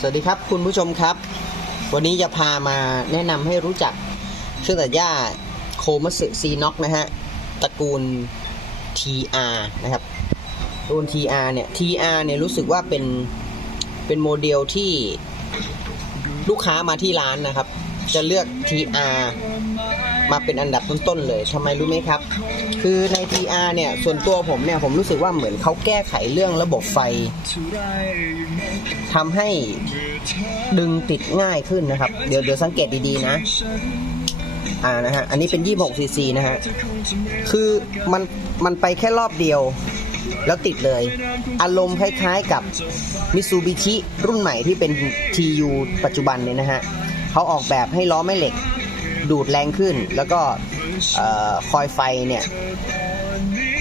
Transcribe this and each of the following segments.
สวัสดีครับคุณผู้ชมครับ วันนี้จะพามาแนะนำให้รู้จักเครื่องตัดหญ้าโคมัสึซีน็อกนะฮะตระกูล TR นะครับตระกูล TR เนี่ย TR เนี่ยรู้สึกว่าเป็นเป็นโมเดลที่ลูกค้ามาที่ร้านนะครับ จะเลือก TR มาเป็นอันดับต้นๆเลยทำไมรู้ไหมครับ คือใน TR เนี่ย ส่วนตัวผมเนี่ย ผมรู้สึกว่าเหมือนเขาแก้ไขเรื่องระบบไฟทำให้ดึงติดง่ายขึ้นนะครับ เดี๋ยวเดี๋ยวสังเกตดีๆนะอ่านะฮะ อันนี้เป็น 26 ซีซีนะฮะ คือมันมันไปแค่รอบเดียว แล้วติดเลย อารมณ์คล้ายๆกับมิซูบิชิรุ่นใหม่ที่เป็น TU ปัจจุบันเนี่ยนะฮะ เขาออกแบบให้ล้อแม่เหล็ก ดูดแรงขึ้น แล้วก็คอยไฟเนี่ย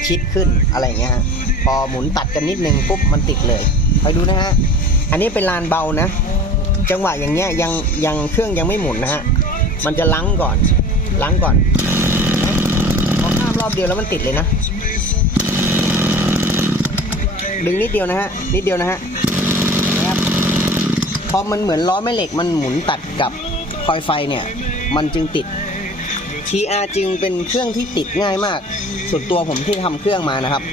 ชิดขึ้นอะไรเงี้ยพอหมุนตัดกันนิดนึงปุ๊บมันติดเลยคอยดูนะฮะอันนี้เป็นลานเบานะ จังหวะอย่างเงี้ยยังยังเครื่องยังไม่หมุนนะฮะมันจะล้างก่อนล้างก่อนพอข้ามรอบเดียวแล้วมันติดเลยนะ ดึงนิดเดียวนะฮะนิดเดียวนะฮะพอมันเหมือนล้อแม่เหล็กมันหมุนตัดกับคอยไฟเนี่ย มันจึงติด TR จึงเป็นเครื่องที่ติดง่ายมาก ส่วนตัวผมที่ทำเครื่องมานะครับ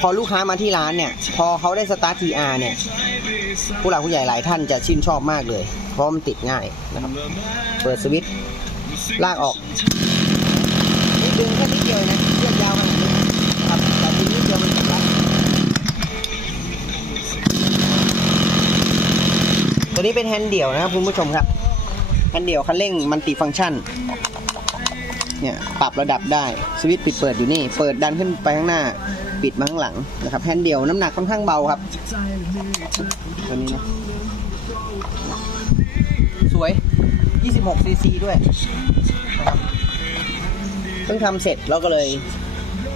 พอลูกค้ามาที่ร้านเนี่ย พอเขาได้สตาร์ท TR เนี่ย ผู้หลักผู้ใหญ่หลายท่านจะชื่นชอบมากเลย เพราะมันติดง่ายนะครับ เปิดสวิตช์ลากออกนี่ดึงแค่นิดเดียวนะเลือกยาวขนาดนี้ครับแต่ดึงนิดเดียวมันจบแล้วตัวนี้เป็นแฮนด์เดี่ยวนะครับคุณผู้ชมครับ แฮนด์เดี่ยวคันเร่งมันติฟังก์ชันเนี่ยปรับระดับได้สวิตช์ปิดเปิดอยู่นี่ เปิดดันขึ้นไปข้างหน้าปิดมาข้างหลังนะครับแฮนด์เดี่ยวน้ำหนักค่อนข้างเบาครับตัวนี้นะสวย 26 ซีซีด้วยนะครับเพิ่งทำเสร็จแล้วก็เลย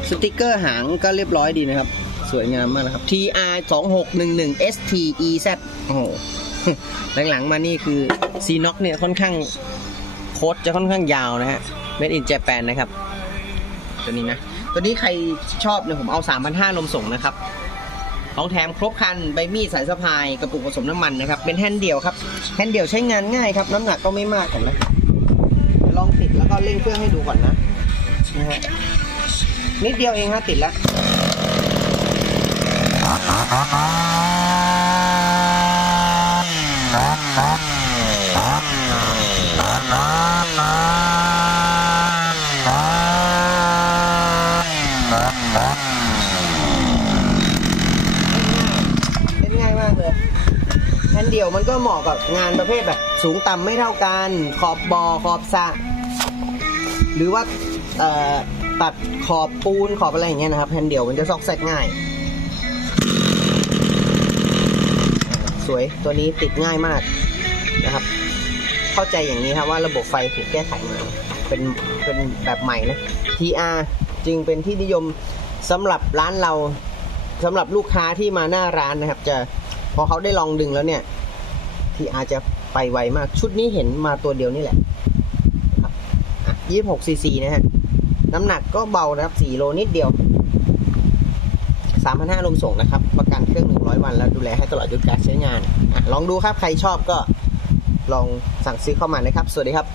สติกเกอร์หางก็เรียบร้อยดีนะครับ สวยงามมากนะครับ TR 2611 STEZ โอ้โห หลังๆมานี่คือ c n o x เนี่ยค่อนข้างโค้ดจะค่อนข้างยาวนะฮะ Made in Japan นนะครับ ตัวนี้นะ ตัวนี้ใครชอบเนี่ยผมเอา 3,500ลมส่งนะครับของแถมครบคันใบมีดสายสะพายกระปุกผสมน้ำมันนะครับ เป็นแฮนเดียวครับแฮนเดียวใช้งานง่ายครับ น้ำหนักก็ไม่มากเห็นไหมเดี๋ยวลองติดแล้วก็เร่งเครื่องให้ดูก่อนนะนะฮะนิดเดียวเองฮะติดแล้ว เล่นง่ายมากเลยแฮนด์เดียวมันก็เหมาะกับงานประเภทแบบ สูงต่ำไม่เท่ากัน ขอบบอขอบสระหรือว่าเอ่อตัดขอบปูนขอบอะไรอย่างเงี้ยนะครับแฮนด์เดี่ยวมันจะซอกแซกง่าย สวยตัวนี้ติดง่ายมาก นะครับ เข้าใจอย่างนี้ครับว่าระบบไฟถูกแก้ไขมาเป็นเป็นแบบใหม่นะ TR จึงเป็นที่นิยมสำหรับร้านเราสำหรับลูกค้าที่มาหน้าร้านนะครับ จะพอเขาได้ลองดึงแล้วเนี่ย TR จะไปไวมากชุดนี้เห็นมาตัวเดียวนี่แหละนะครับอะ26ซีซีนะฮะ น้ำหนักก็เบานะครับ4โลนิดเดียว3,500ลมส่งนะครับ ประกันเครื่อง100วันแล้วดูแลให้ตลอดอายุการใช้งานอลองดูครับ ใครชอบก็ ลองสั่งซื้อเข้ามานะครับ สวัสดีครับ